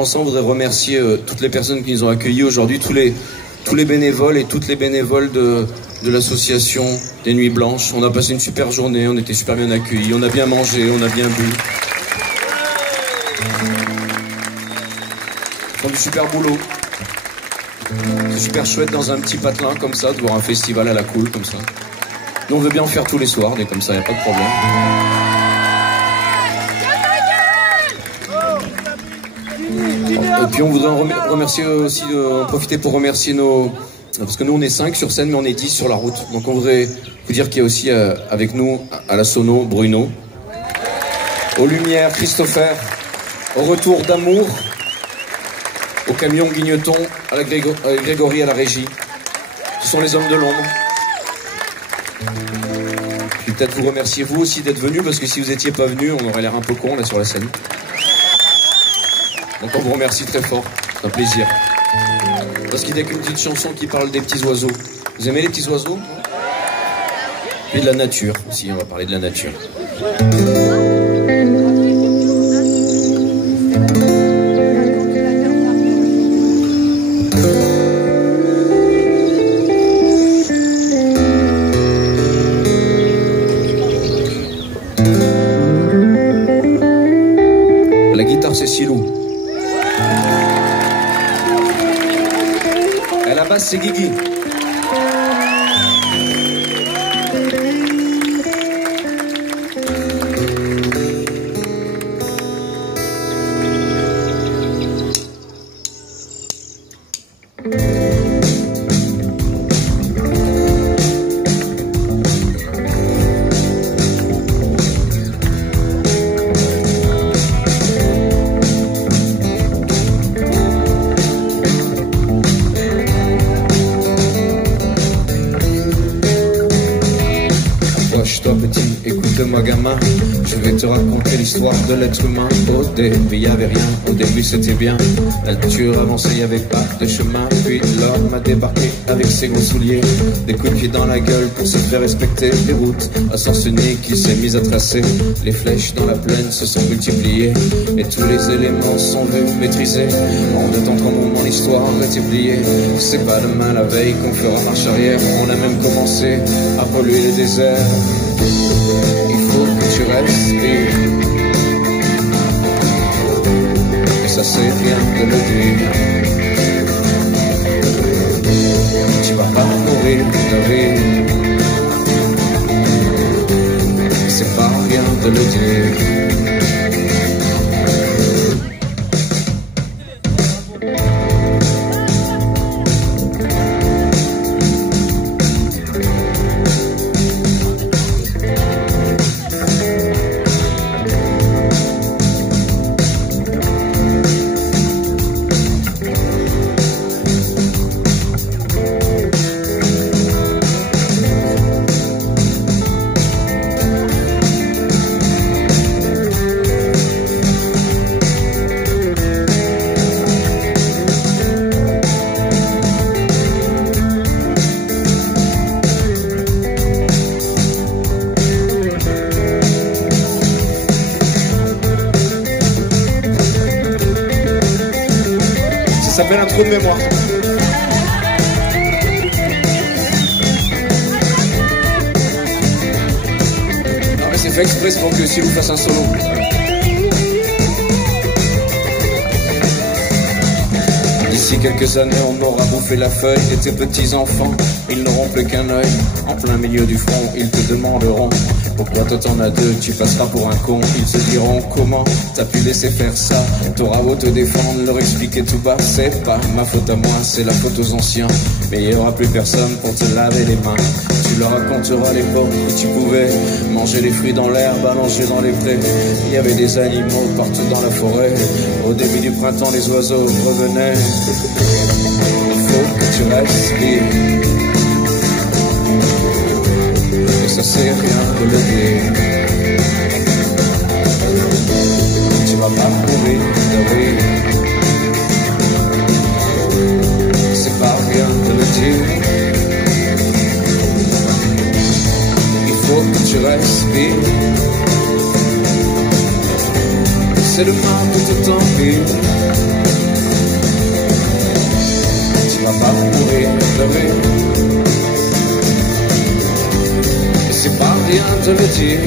avant ça, on voudrait remercier toutes les personnes qui nous ont accueillis aujourd'hui, tous les bénévoles et toutes les bénévoles de l'association des Nuits Blanches. On a passé une super journée, on était super bien accueillis, on a bien mangé, on a bien bu. Ils font du super boulot. C'est super chouette dans un petit patelin comme ça, de voir un festival à la cool comme ça. Nous on veut bien en faire tous les soirs, mais comme ça, il n'y a pas de problème. Et puis on voudrait remercier aussi, en profiter pour remercier nos... Parce que nous on est 5 sur scène, mais on est 10 sur la route. Donc on voudrait vous dire qu'il y a aussi avec nous, à la sono, Bruno. Aux lumières, Christopher. Au retour d'Amour. Au camion Guigneton, à la Grégory à la régie. Ce sont les hommes de l'ombre. Puis peut-être vous remercier vous aussi d'être venus, parce que si vous n'étiez pas venus, on aurait l'air un peu con là sur la scène. Donc on vous remercie très fort, c'est un plaisir. Parce qu'il n'y a qu'une petite chanson qui parle des petits oiseaux. Vous aimez les petits oiseaux? Et de la nature aussi, on va parler de la nature. La guitare c'est Silou. Et la basse c'est Guigui. Toi petit, écoute-moi gamin, je vais te raconter l'histoire de l'être humain. Au début y'avait rien, au début c'était bien. La nature avançait, y'avait pas de chemin. Puis l'homme a débarqué avec ses gros souliers, des coups de pied dans la gueule pour se faire respecter. Les routes à sens unique qui s'est mise à tracer, les flèches dans la plaine se sont multipliées, et tous les éléments sont venus maîtriser. En 2 temps 3 moments l'histoire est pliée. C'est pas demain la veille qu'on fera marche arrière, on a même commencé à polluer les déserts. Il faut que tu respires, et ça c'est rien de le dire. Tu vas pas mourir de rire, c'est pas rien de le dire. Ça s'appelle un trou de mémoire. Non mais c'est fait exprès pour que Silou fasse un solo. D'ici quelques années on m'aura bouffé la feuille, et tes petits enfants, ils n'auront plus qu'un œil. En plein milieu du front, ils te demanderont pourquoi toi t'en as 2, tu passeras pour un con. Ils se diront comment t'as pu laisser faire ça. T'auras beau te défendre, leur expliquer tout bas, c'est pas ma faute à moi, c'est la faute aux anciens. Mais il y aura plus personne pour te laver les mains. Tu leur raconteras l'époque où tu pouvais manger les fruits dans l'herbe, allonger dans les prés. Il y avait des animaux partout dans la forêt. Au début du printemps, les oiseaux revenaient. Il faut que tu respires, et ça c'est rien de le dire. Tu vas pas mourir de rire, c'est pas rien de le dire. Il faut que tu respires, c'est demain tout autant pire. vas pas mourir de rire. Et c'est pas rien de le dire.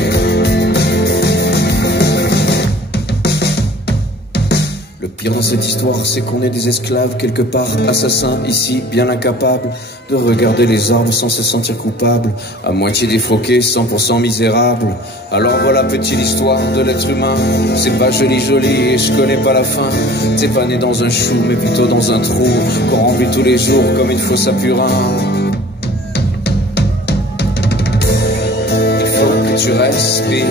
Le pire dans cette histoire, c'est qu'on est des esclaves quelque part, assassins ici, bien incapables de regarder les arbres sans se sentir coupables, à moitié défroqués, 100% misérables. Alors voilà petite histoire de l'être humain, c'est pas joli et je connais pas la fin. T'es pas né dans un chou mais plutôt dans un trou qu'on remplit tous les jours comme une fosse à purin. Il faut que tu respires,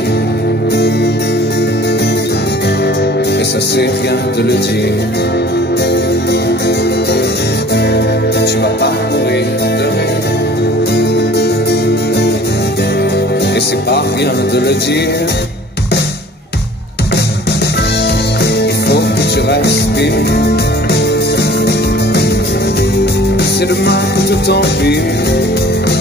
et ça c'est rien de le dire. Tu vas pas mourir de rire, et c'est pas rien de le dire. Il faut que tu respires, c'est demain tout empire.